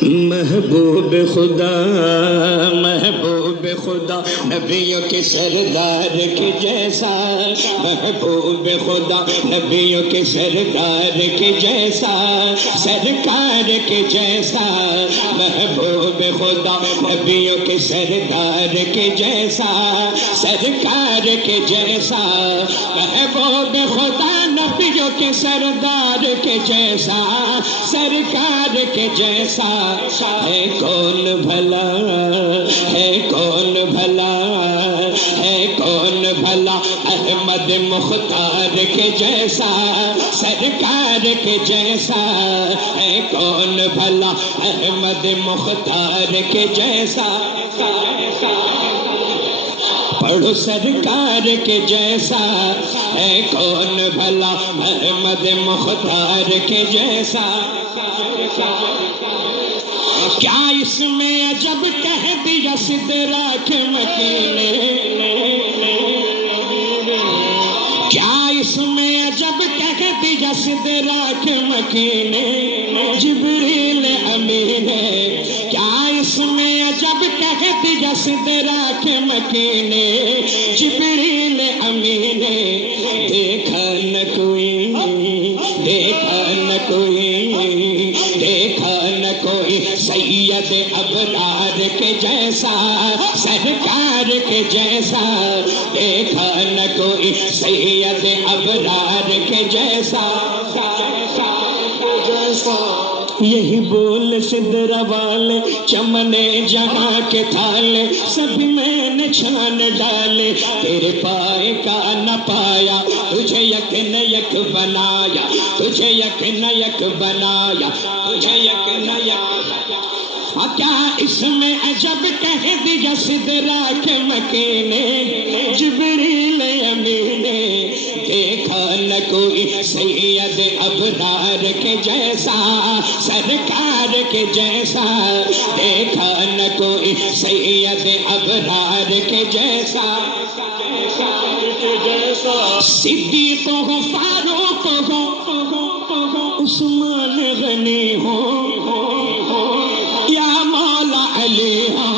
محبوب خدا محبوب خدا نبیوں کے سردار کے جیسا محبوب خدا نبیوں کے سردار کے جیسا سرکار کے جیسا محبوب خدا نبیوں کے سردار کے جیسا سرکار کے جیسا محبوب خدا نبیوں کے سردار کے جیسا سرکار کے جیسا ہے کون بھلا ہے کون بھلا ہے کون بھلا احمد مختار کے جیسا سرکار کے جیسا ہے کون بھلا احمد مختار کے جیسا پڑھو سرکار کے جیسا ہے کون بھلا احمد مختار کے جیسا کیا اس میں عجب کہہ دیا سدراک مکین نے کیا اس میں عجب کہہ دیا سدراک مکین نے جبریل امین ہے کیا اس میں عجب کہہ دیا سدراک مکین نے جبریل امین ہے دیکھا نہ کوئی دیکھا نہ کوئی دیکھا نہ کوئی سید ابرار کے جیسا سرکار کے جیسا دیکھا نہ کوئی سید ابرار کے جیسا یہی بول سدرا والے چمنے جہاں کے تھالے سب میں نے چھان ڈالے تیرے پائے کا نہ پایا تجھے یک نہ یک بنایا تجھے یک نہ یک بنایا تجھے یک نہ یک کیا اس میں عجب کہہ دیا سدراک مکین نے جبریل امین نے دیکھا نہ کوئی سید ابرار کے جیسا سرکار کے جیسا دیکھا نہ کوئی سید ابرار کے جیسا صدیق ہو فاروق ہو عثمان غنی ہو یا مولا علی ہو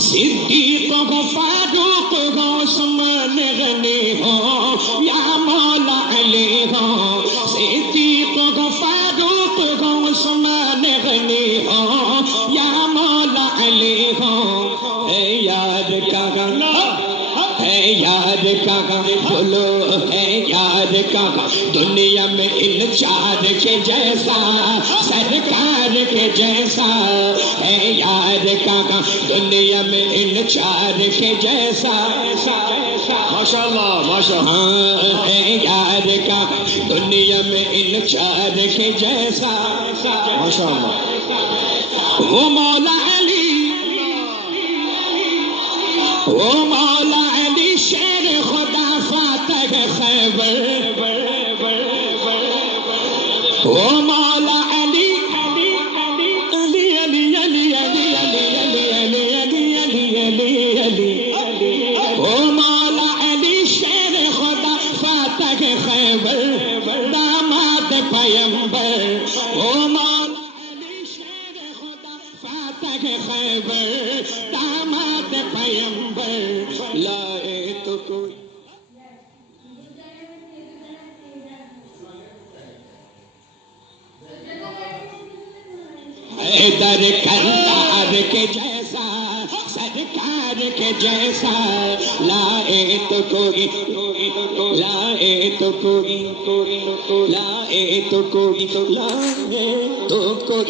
صدیق ہو فاروق ہو عثمان غنی ہو یا مولا علی ہو صدیق ہو فاروق ہو عثمان غنی ہو یا مولا علی ہو اے یاد کہاں ہے یاد کہاں بولو ہے یاد کہاں دنیا میں ان چار کے جیسا سرکار کے جیسا ہے یاد کہاں دنیا میں ان چار کے جیسا ماشاءاللہ ماشاءاللہ ہے یاد کہاں دنیا میں ان چار کے جیسا ماشاءاللہ وہ مولا علی وہ مولا علی شیر خدا فاتح خیبر وہ مولا علی علی علی علی علی علی علی علی علی علی علی وہ مولا علی شیر خدا فاتح خیبر داماد پیمبر وہ مولا علی شیر خدا فاتح خیبر داماد پیمبر لائے تو کوئی حیدر کرار کے جیسا سرکار کے جیسا لائے تو کوئی لائے تو کوئی لائے تو کوئی لائے تو کوئی